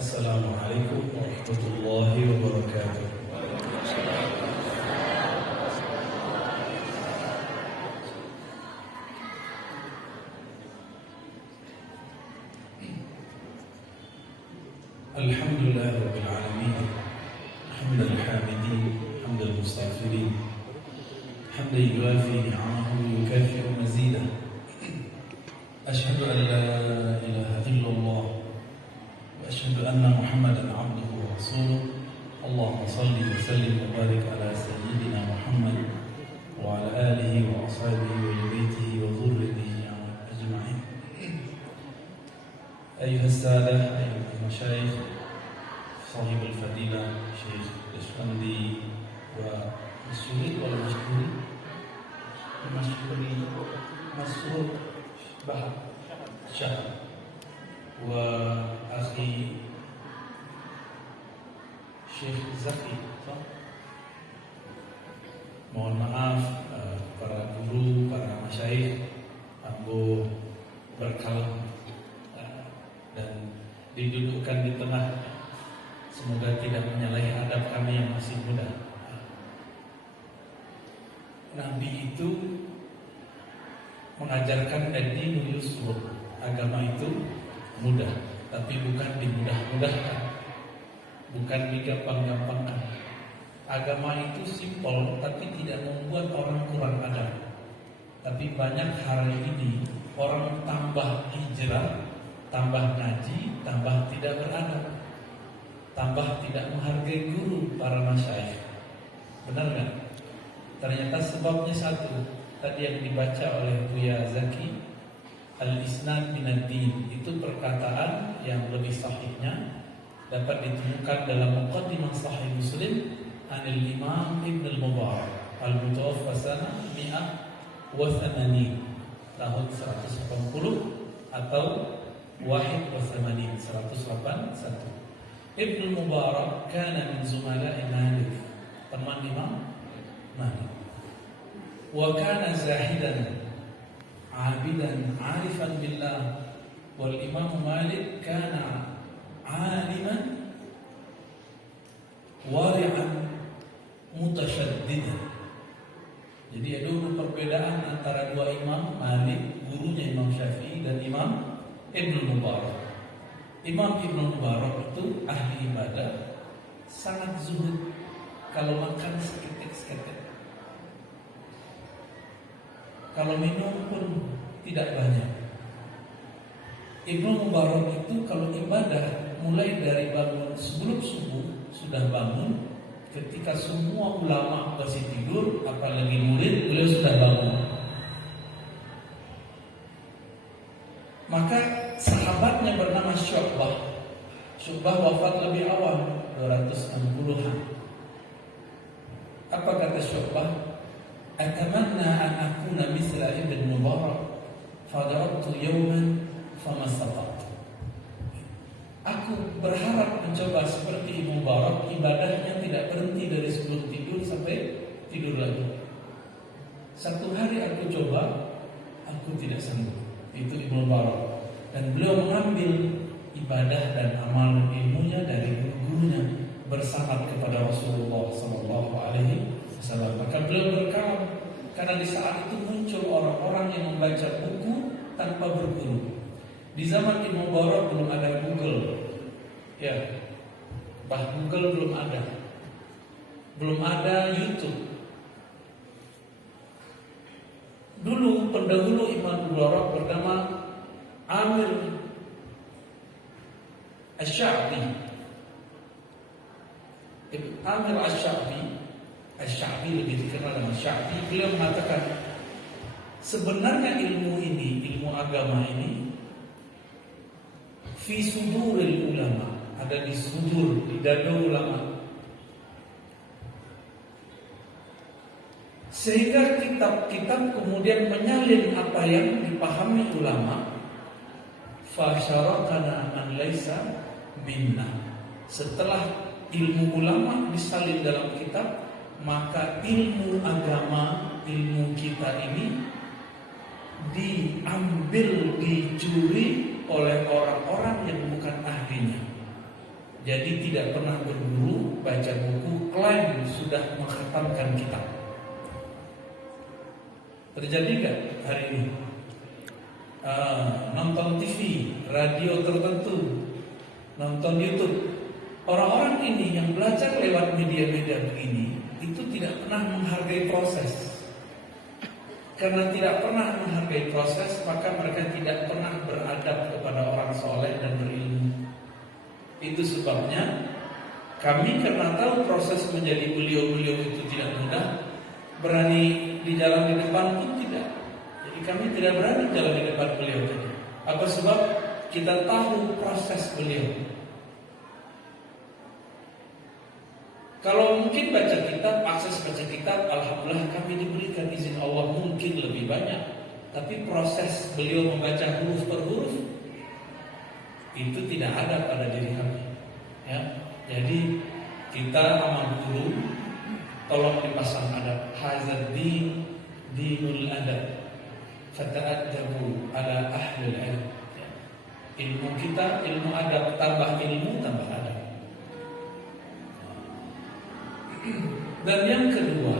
Assalamualaikum warahmatullahi wabarakatuh. Alhamdulillah rabbil alamin. Hamdal hamidin, hamdal mustaghfirin. Hamdan yuwafi ni'amahu wa yukafi'u mazidah. Asyhadu an la ilaha illallah wa asyhadu anna Muhammadan 'abduhu wa rasuluh. Allahumma shalli wa sallim wa barik ala sayyidina Muhammad wa ala alihi wa ashabihi wa baitihi wa dhurriyyatihi ajma'in. Ayuha as-sadah, ayuha al-masyayikh, sahib al-fadilah, Syekh Dashbandi wa Masyuri wal Masyuri Mas'ud Bahar Syah wa akhi Syekh Zaki. Mohon maaf para guru, para masyayikh, Abu berkalam dan didudukkan di tengah. Semoga tidak menyalahi adab kami yang masih muda. Nabi itu mengajarkan ad-dinu yusrun, agama itu mudah, tapi bukan dimudah-mudahkan, bukan digampang-gampangkan. Agama itu simpel, tapi tidak membuat orang kurang adab. Tapi banyak hari ini orang tambah hijrah, tambah ngaji, tambah tidak beradab, tambah tidak menghargai guru para masyayikh. Benar nggak? Ternyata sebabnya satu, tadi yang dibaca oleh Buya Zaki, al-isnad minad-din, itu perkataan yang lebih sahihnya dapat ditemukan dalam Muqaddimah Sahih Muslim anil Imam Ibn al-Mubarak al-Mutawaffa sanah 180, tahun 180 atau 181. Ibn al-Mubarak kana min zumala'i Malik, teman Imam Malik. Wa kana zahidan, abidan, arifan billah. Wal Imam Malik kana aliman, wari'an, mutasyaddidan. Jadi ada perbedaan antara dua imam, Malik, gurunya Imam Syafi'i, dan Imam Ibn Mubarak. Imam Ibn Mubarak itu ahli ibadah, sangat zuhud, kalau makan seketik-seketik, kalau minum pun tidak banyak. Ibn Mubarak itu kalau ibadah mulai dari bangun sebelum subuh sudah bangun. Ketika semua ulama masih tidur, apalagi murid, beliau sudah bangun. Maka sahabatnya bernama Syu'bah. Syu'bah wafat lebih awal, 260-an. Apa kata Syu'bah? Atamanna an akuna misla Ibn Mubarak, fadarabtu yawman famastata'tu. Aku berharap mencoba seperti Ibn Mubarak, ibadahnya tidak berhenti dari sebelum tidur sampai tidur lagi. Satu hari aku coba, aku tidak sanggup. Itu Ibn Mubarak. Dan beliau mengambil ibadah dan amal ilmunya dari guru-gurunya, bersama kepada Rasulullah SAW. Maka beliau berkalam, karena di saat itu muncul orang-orang yang membaca buku tanpa berguru. Di zaman Ibn Mubarak belum ada Google, ya, Google belum ada, belum ada YouTube. Dulu pendahulu Imam Mubarak bernama Amir Asy-Sya'bi. Amir Asy-Sya'bi lebih dikenal dengan Sya'bi. Beliau mengatakan, sebenarnya ilmu ini, ilmu agama ini, fi suduril ulama, ada di sudur, di dada ulama. Sehingga kitab-kitab kemudian menyalin apa yang dipahami ulama. Fasyarakana man laisa minna. Setelah ilmu ulama disalin dalam kitab, maka ilmu agama, ilmu kita ini diambil, dicuri oleh orang-orang yang bukan ahlinya. Jadi tidak pernah berburu, baca buku, klaim sudah mengkhatamkan kitab. Terjadi nggak hari ini? Nonton TV, radio tertentu, nonton YouTube. Orang-orang ini yang belajar lewat media-media begini itu tidak pernah menghargai proses. Karena tidak pernah menghargai proses, maka mereka tidak pernah beradab kepada orang soleh dan berilmu. Itu sebabnya kami karena tahu proses menjadi beliau-beliau itu tidak mudah, berani di jalan di depan pun tidak. Jadi kami tidak berani jalan di depan beliau tadi. Apa sebab? Kita tahu proses beliau. Kalau mungkin baca kitab, akses baca kitab, alhamdulillah kami diberikan izin Allah mungkin lebih banyak. Tapi proses beliau membaca huruf per huruf itu tidak ada pada diri kami. Ya, jadi kita sama guru tolong dipasang adab. Hazad din dinul adab. Fata'adabu ala ahlul ilm. Ya. Ilmu kita, ilmu adab, tambah ilmu, tambah adab. Dan yang kedua,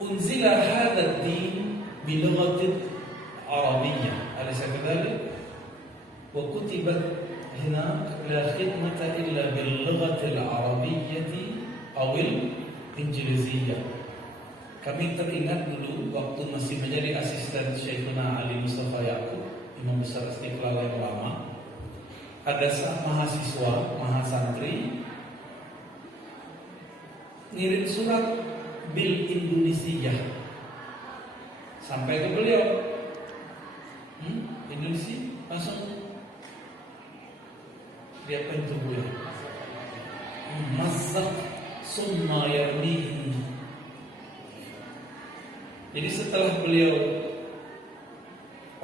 unzila hadzal din bi lughatin arabiyyah. Alaysa kadhalik? Wa kutibat huna la khidmata illa bil lughati al arabiyyah aw al injiliziyyah. Kami teringat dulu waktu masih menjadi asisten Syekhuna Ali Mustafa Yaqub, Imam Besar Istiqlal yang lama, ada mahasiswa, mahasantri ngirim surat bil Indonesia sampai ke beliau. Indonesia langsung dia pintu beliau. Mazzaq summa yarmihi. Jadi setelah beliau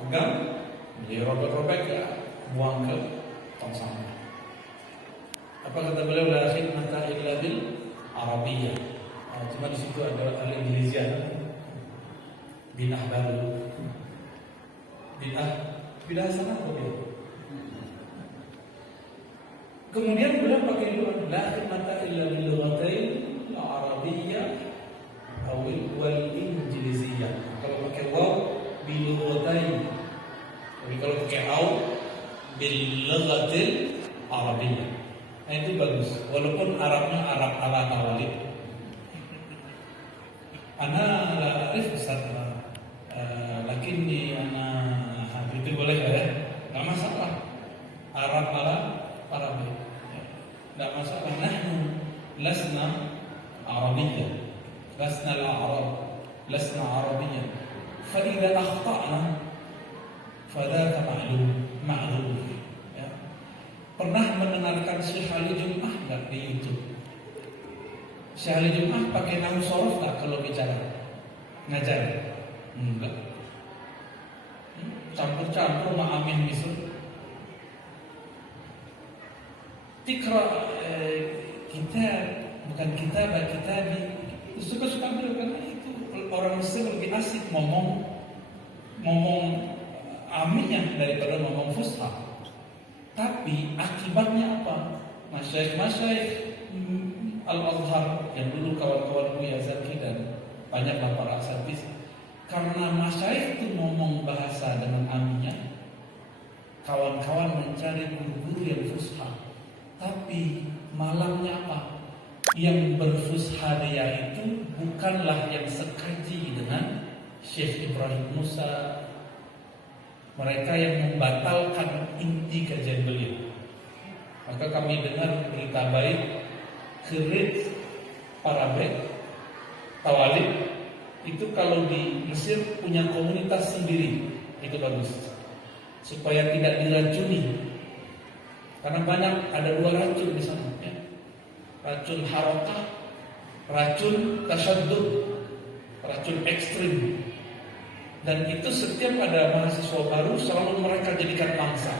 pegang, beliau robek-robek ya, buang ke tong sampah. Apa kata beliau? La khidmata illa bil Arabiyah. Cuma di situ ada al-Indonesia, bidah baru, bidah sana boleh. Kemudian beliau pakai dua, la khidmata illa bil lughatain al-Arabiyyah wal Injiliziyah. Kalau pakai waw bil lughatain, tapi kalau pakai au bil lughatil Arabiyyah. Nah itu bagus, walaupun Arabnya Arab ala Tawalib. Ana la arif Ustaz, lakinni ana itu boleh ya, nggak masalah. Arab ala Arabi, nggak masalah. Nahnu lasna Arabiyyah, lasna al-Arab, lasna Arabiyyah. Fa idza akhta'na fadaka ma'lum. Pernah mendengarkan Syekh Ali Jum'ah nggak di YouTube? Syekh Ali Jum'ah pakai nahwu shorof nggak kalau bicara ngajar? Enggak. Campur-campur ma'amin misal. Tikra kita bukan kitabi. Suka-suka beliau karena itu orang Mesir lebih asik ngomong aminnya daripada ngomong fusha. Tapi akibatnya apa? Masyaikh Al-Azhar yang dulu kawan-kawan Buya Zaki dan banyaklah para asatidz, karena masyaikh itu ngomong bahasa dengan aminnya, kawan-kawan mencari guru-guru yang fusha. Tapi malangnya apa? Yang berfusha dia itu bukanlah yang sekaji dengan Syekh Ibrahim Musa. Mereka yang membatalkan inti kajian beliau. Maka kami dengar berita baik, Khirid Parabet Tawalib itu kalau di Mesir punya komunitas sendiri, itu bagus supaya tidak diracuni. Karena banyak, ada dua racun di sana, ya. Racun harokah, racun tasyadud, racun ekstrim. Dan itu setiap ada mahasiswa baru selalu mereka jadikan mangsa.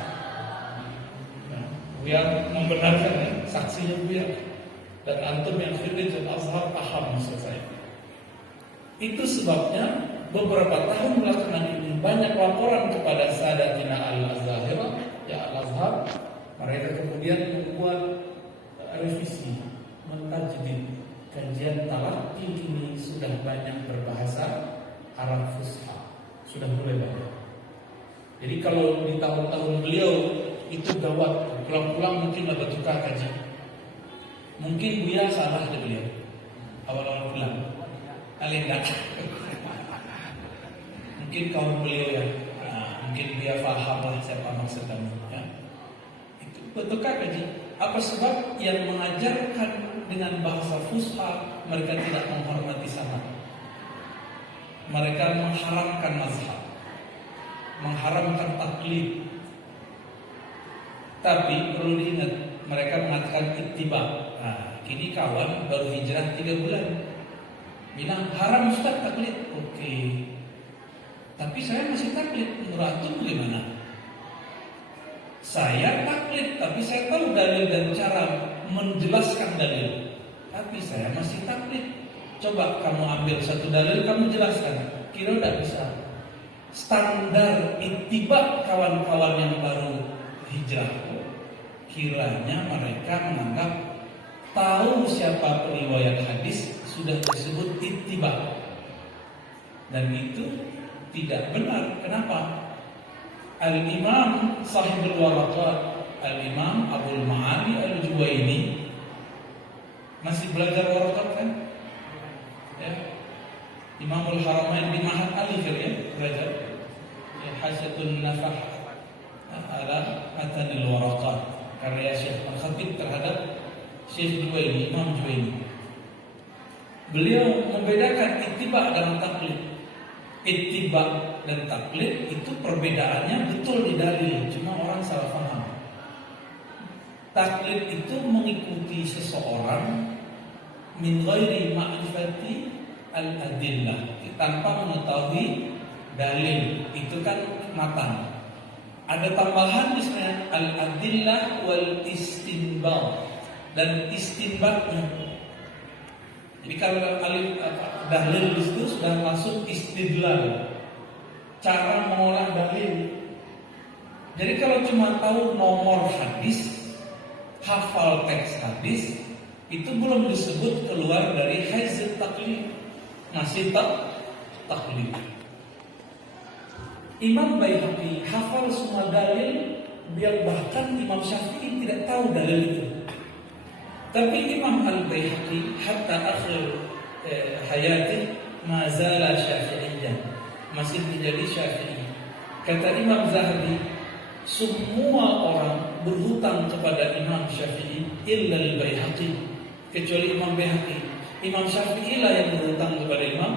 Nah, Buya membenarkan ya, saksinya Buya. Dan antum yang khidmat Al-Azhar paham maksud saya. Itu sebabnya beberapa tahun belakangan ini banyak laporan kepada Sadatina Al-Azhar, ya Al-Azhar, Mereka kemudian membuat revisi, mentajdid. Kajian talaqi kini sudah banyak berbahasa Arab Fusha, sudah mulai banyak. Jadi kalau di tahun-tahun beliau itu gawat, pulang-pulang mungkin dapat tukar kaji. Mungkin Buya salah dari beliau awal-awal pulang, alendak. Mungkin kawan beliau ya, mungkin dia paham lah siapa maksud kami. Ya. Itu betulkah kaji? Apa sebab yang mengajarkan dengan bahasa Fusha mereka tidak menghormati sama? Mereka mengharamkan mazhab, mengharamkan taklid. Tapi perlu diingat, mereka mengatakan ittiba. Kini kawan baru hijrah 3 bulan bilang haram Ustaz taklid. Oke. Tapi saya masih taklid. Menurut antum bagaimana? Saya taklid, tapi saya tahu dalil dan cara menjelaskan dalil. Tapi saya masih taklid. Coba kamu ambil satu dalil, kamu jelaskan. Kira udah bisa. Standar ittiba kawan-kawan yang baru hijrah, kiranya mereka menganggap tahu siapa periwayat hadis sudah disebut ittiba. Dan itu tidak benar. Kenapa? Al-Imam Sahibul Waraqat, Al-Imam Abul Ma'ali Al-Juwaini, masih belajar waraqat kan? Ya. Imamul Haramain di Ma'had Ali ya, belajar. Ya, Hasyatun Nafah ala Matanil Waraqat, karya Syekh Al-Khatib terhadap Syekh Juwaini, Imam Juwaini. Beliau membedakan ittiba dan taklid. Ittiba dan taklid itu perbedaannya betul di dalil, cuma orang salah paham. Taklid itu mengikuti seseorang min ghairi ma'rifati al-adillah, tanpa mengetahui dalil. Itu kan matan. Ada tambahan misalnya al-adillah wal istinbat dan istinbatnya. Jadi kalau dalil itu sudah masuk istidlal, cara mengolah dalil. Jadi kalau cuma tahu nomor hadis, hafal teks hadis, itu belum disebut keluar dari haizat taklid, masih taklid. Imam Baihaqi hafal semua dalil, biar bahkan Imam Syafi'i tidak tahu dalil itu. Tapi Imam Al-Baihaqi hatta akhir hayati mazala syafi'iyyan, masih menjadi syafi'i. Kata Imam Zahabi, semua orang berhutang kepada Imam Syafi'i illa Al-Baihaqi, kecuali Imam Baihaqi. Imam Syafi'i lah yang berhutang kepada Imam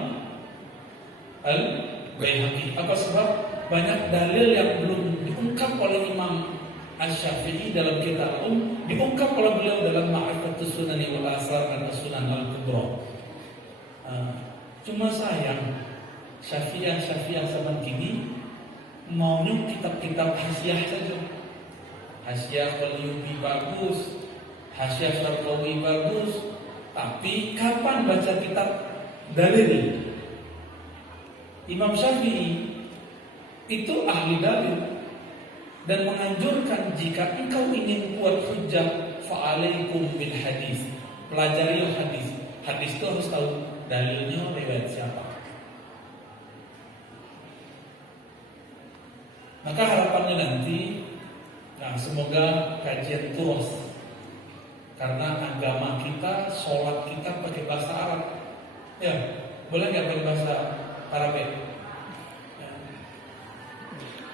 Al-Baihaqi. Apa sebab? Banyak dalil yang belum diungkap oleh Imam Asy-Syafi'i dalam kitab diungkap oleh beliau dalam Ma'rifatus Sunan wal Asar dan Sunan Al-Kubra. Cuma sayang Syafi'iyah zaman kini maunya kitab-kitab hasiah saja. Hasiah Qalyubi bagus, hasiah Syarqawi bagus, tapi kapan baca kitab dalil? Imam Syafi'i itu ahli dalil dan menganjurkan jika engkau ingin kuat hujjah fa'alaikum bil hadis, pelajari hadis. Hadis itu harus tahu dalilnya riwayat siapa. Maka harapannya nanti, semoga kajian terus, karena agama kita, sholat kita pakai bahasa Arab. Ya, boleh nggak pakai bahasa Arab ya?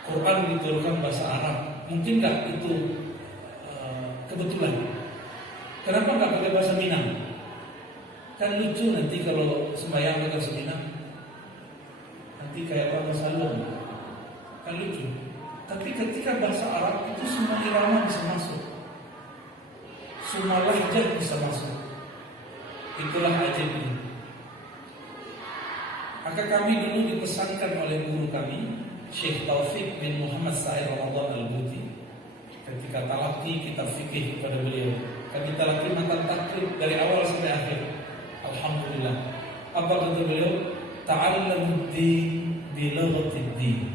Quran diturunkan bahasa Arab, mungkin nggak itu kebetulan? Kenapa nggak pakai bahasa Minang? Kan lucu nanti kalau sembahyang pakai bahasa Minang, nanti kayak bahasa Salom, kan lucu. Tapi ketika bahasa Arab itu semua irama bisa masuk, semua lahjah bisa masuk. Itulah ajaibnya. Maka kami dulu dipesankan oleh guru kami, Syekh Taufik bin Muhammad Sa'id Ramadan Al-Buti, ketika talaqi kitab fikih kepada beliau. Kami talaqi matan takrib dari awal sampai akhir. Alhamdulillah. Apa kata beliau? Ta'allamud din bi lughatid din.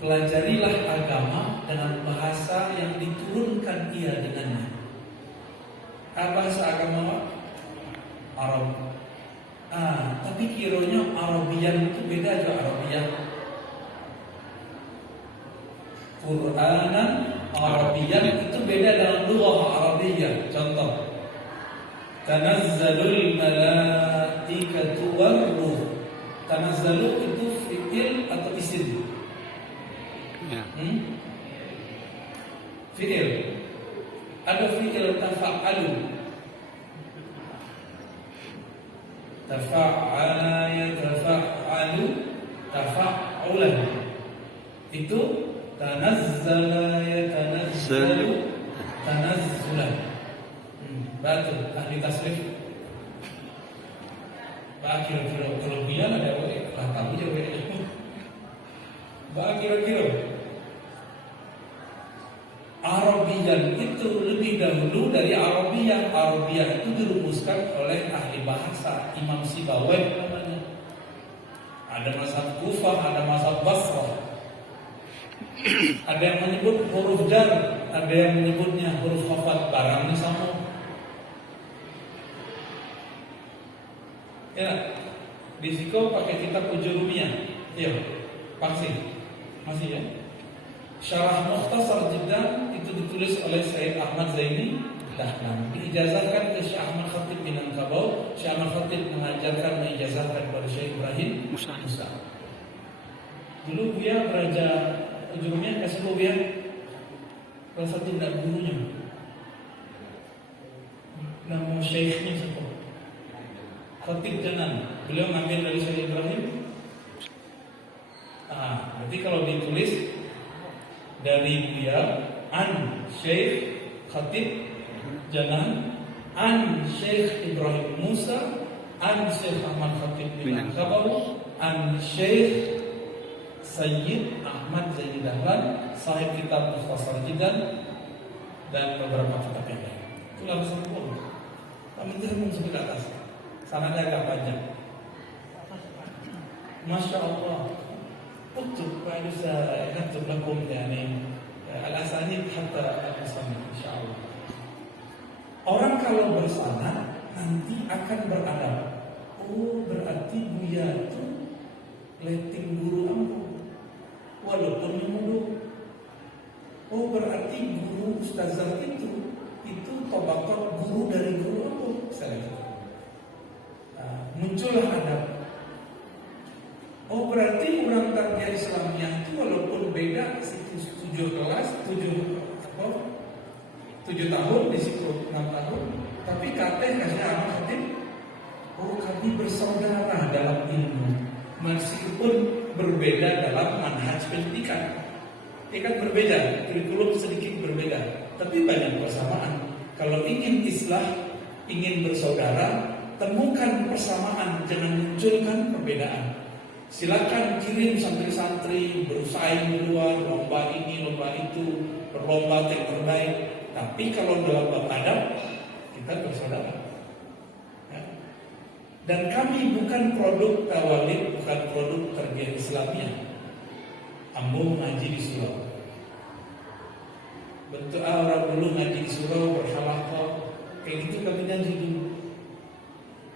pelajarilah agama dengan bahasa yang diturunkan ia dengannya. Bahasa agama Arab. Tapi kiranya Arabian itu beda aja Arabian. Quranan Arabian itu beda dalam lughah Arabiyah. Contoh, tanazzalul malaikatu war-ruh. Tanazzalu itu fi'il atau isim? Ya. Fi'il. Ada fi'il tafa'alu. Tafa'ala yatafa'alu tafa'ulan. Itu tanazzala yatanazzalu tanazzulan. Betul, ahli tasrif. Kira-kira kalau bilang ada tahu je kira-kira Arabian itu lebih dahulu dari Arabiyah. Arabiyah itu dirumuskan oleh ahli bahasa Imam Sibawayh namanya. Ada mazhab Kufah, ada mazhab Basrah. Ada yang menyebut huruf jar, ada yang menyebutnya huruf khafat, barangnya sama. Ya, di Siko pakai kitab Ujurumiyah. Iya, masih ya. Syarah Mukhtasar Jiddan itu ditulis oleh Syekh Ahmad Zaini Dahlan. Diijazahkan ke Syekh Ahmad Khatib Minangkabau. Syekh Ahmad Khatib mengajarkan, mengijazahkan kepada Syekh Ibrahim Musa. Dulu Buya beraja Ujurumiyah, kasih Buya salah satu tidak gurunya. Nama Syekhnya siapa? Khatib Janan. Beliau ngambil dari Syekh Ibrahim. Berarti kalau ditulis dari Buya an Syekh Khatib Janan an Syekh Ibrahim Musa an Syekh Ahmad Khatib Minangkabau an Syekh Sayyid Ahmad Zaini Dahlan, sahib kitab Mukhtasar Jiddan dan beberapa kitab yang lain. Itu langsung pun. Kami terus sampai ke atas. Sananya agak panjang. Masya Allah. Uktub saya naktub lakum yani al-asanid hatta al-musannif insyaallah. Orang kalau bersana nanti akan beradab. Oh, berarti Buya itu letting guru ampu walaupun memuduk. Oh, berarti guru ustazah itu tabaqat guru dari guru ampu. Misalnya muncullah adab. Oh, berarti orang tarbiyah Islamiyah itu walaupun beda situ 7 kelas, 7 tahun, di situ 6 tahun, tapi kasih anak khatib. Oh, kami bersaudara dalam ilmu, meskipun berbeda dalam manhaj pendidikan. Kan berbeda, kurikulum sedikit berbeda, tapi banyak persamaan. Kalau ingin islah, ingin bersaudara, temukan persamaan, jangan munculkan perbedaan. Silakan kirim santri-santri bersaing di luar, lomba ini, lomba itu, berlomba yang terbaik. Tapi kalau dalam bab adab, kita bersaudara. Ya. Dan kami bukan produk tawalid, bukan produk tarbiyah Islamiyah. Ambo ngaji di surau. Bentuk orang dulu ngaji di surau, berhalaqah, kayak gitu kami ngaji dulu.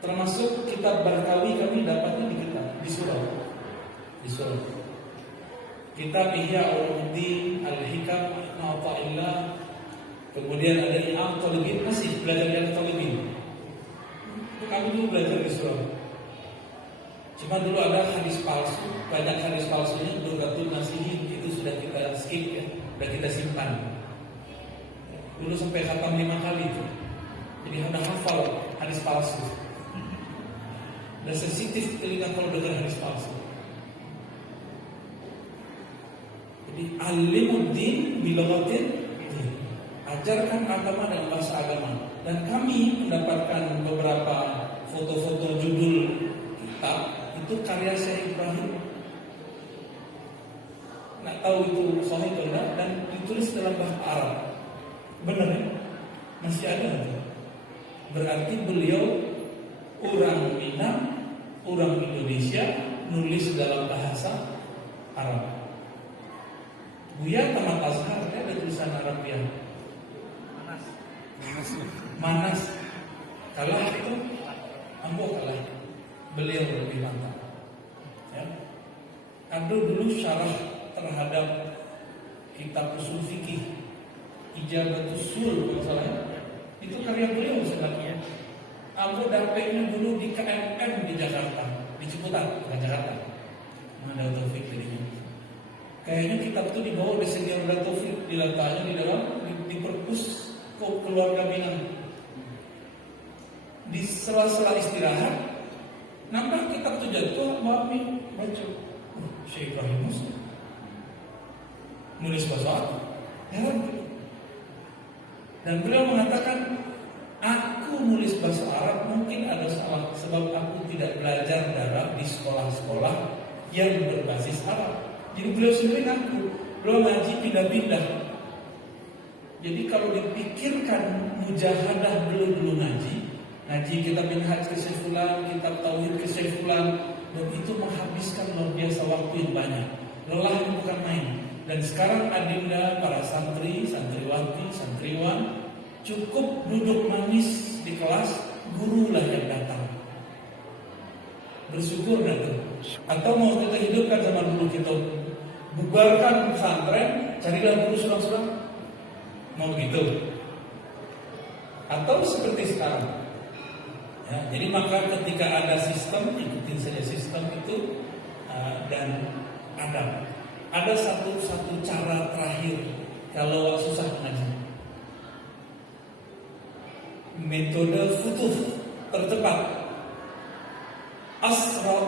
Termasuk kitab Barkawi kami dapatnya di surau. Kitab Ihya Ulumuddin, Al-Hikam, Ma'ata'illah. Kemudian ada I'am Talibin, masih belajar dari Talibin. Kami dulu belajar di surau. Cuma dulu ada hadis palsu, banyak hadis palsunya, Durgatul Nasihin, itu sudah kita skip ya, sudah kita simpan. Dulu sampai khatam 5 kali itu. Jadi sudah hafal hadis palsu. Dan sensitif telinga kalau dengar hadis palsu. Jadi alimuddin bilaghatin, ajarkan agama dan bahasa agama. Dan kami mendapatkan beberapa foto-foto judul kitab itu karya Syekh Ibrahim. Nggak tahu itu sahih atau enggak, dan ditulis dalam bahasa Arab. Benar ya? Masih ada. Berarti beliau orang Minang, orang Indonesia, nulis dalam bahasa Arab. Buya tamat Azhar, dia ada tulisan Arabia. Manas. Kalah itu, Ambo kalah. Beliau lebih mantap. Ya. Ada dulu syarah terhadap kitab usul fikih Ijabatus Sul kalau salah. Itu karya beliau sebenarnya. Ambo dapetnya dulu di KMM di Jakarta, di Ciputat, bukan Jakarta. Mana Taufik jadinya. Kayaknya kitab itu dibawa di senior Taufik, diletaknya di dalam di perpus keluarga Minang. Di sela-sela istirahat, nampak kitab itu jatuh, Mami baca. Syekh Ibrahim Muslim nulis bahasa Arab. Heran. Dan beliau mengatakan, aku nulis bahasa Arab mungkin ada salah sebab aku tidak belajar darah di sekolah-sekolah yang berbasis Arab. Jadi beliau sendiri ngaku, beliau ngaji pindah-pindah. Jadi kalau dipikirkan mujahadah beliau dulu ngaji kitab Minhaj ke Syekh Fulan, kitab Tauhid ke Syekh Fulan, dan itu menghabiskan luar biasa waktu yang banyak. Lelah bukan main. Dan sekarang adinda para santri, santriwati, santriwan cukup duduk manis di kelas, gurulah yang datang. Bersyukur dan atau mau kita hidupkan zaman dulu kita bubarkan pesantren, carilah guru sulang-sulang. Mau gitu? Atau seperti sekarang? Ya, jadi maka ketika ada sistem, ikutin saja sistem itu dan ada satu cara terakhir kalau susah ngaji. Metode futuh tercepat. Asra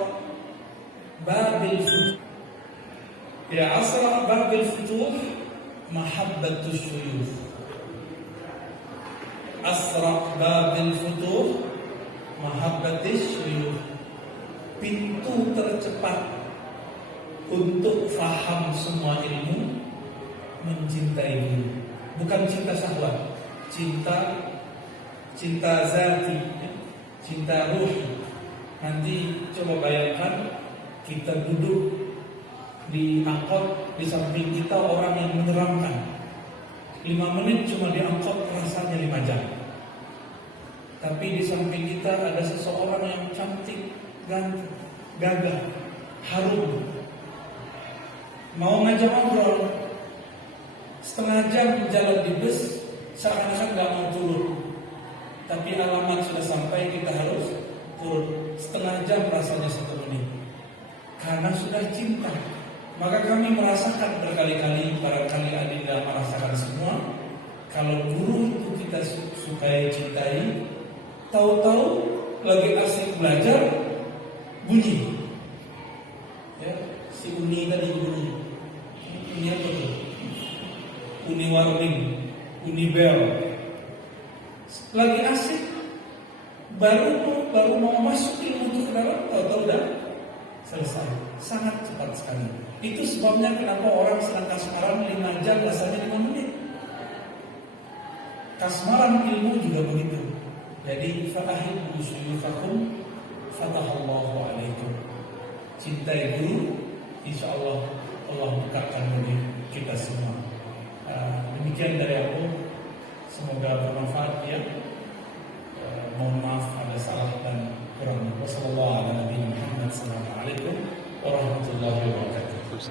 babil futuh. Ya, asra babil futuh mahabbatus syuyukh. Asra babil futuh mahabbatus syuyukh. Pintu tercepat untuk faham semua ilmu, mencintai guru. Bukan cinta syahwat, cinta zati, cinta ruhi. Nanti coba bayangkan kita duduk di angkot, di samping kita orang yang menyeramkan. 5 menit cuma di angkot rasanya 5 jam. Tapi di samping kita ada seseorang yang cantik, ganteng, gagah, harum. Mau ngajak ngobrol, setengah jam jalan di bus, seakan-akan gak mau turun. Tapi alamat sudah sampai, kita harus turun. Setengah jam rasanya 1 menit. Karena sudah cinta. Maka kami merasakan berkali-kali, barangkali adinda merasakan semua. Kalau guru itu kita sukai, cintai, tahu-tahu lagi asik belajar, bunyi. Ya, si Uni tadi bunyi. Ini apa tuh? Uni warning, Uni bell. Lagi asik, baru mau masuk ilmu itu ke dalam, tahu-tahu udah selesai. Sangat cepat sekali. Itu sebabnya kenapa orang sedang kasmaran 5 jam rasanya 5 menit. Kasmaran ilmu juga begitu. Jadi fatahibbu syuyukhakum fatahallahu alaikum. Cintai guru, insyaallah Allah bukakan bagi kita semua. Demikian dari aku. Semoga bermanfaat ya. Mohon maaf ada salah dan kurang. Wassalamualaikum warahmatullahi wabarakatuh.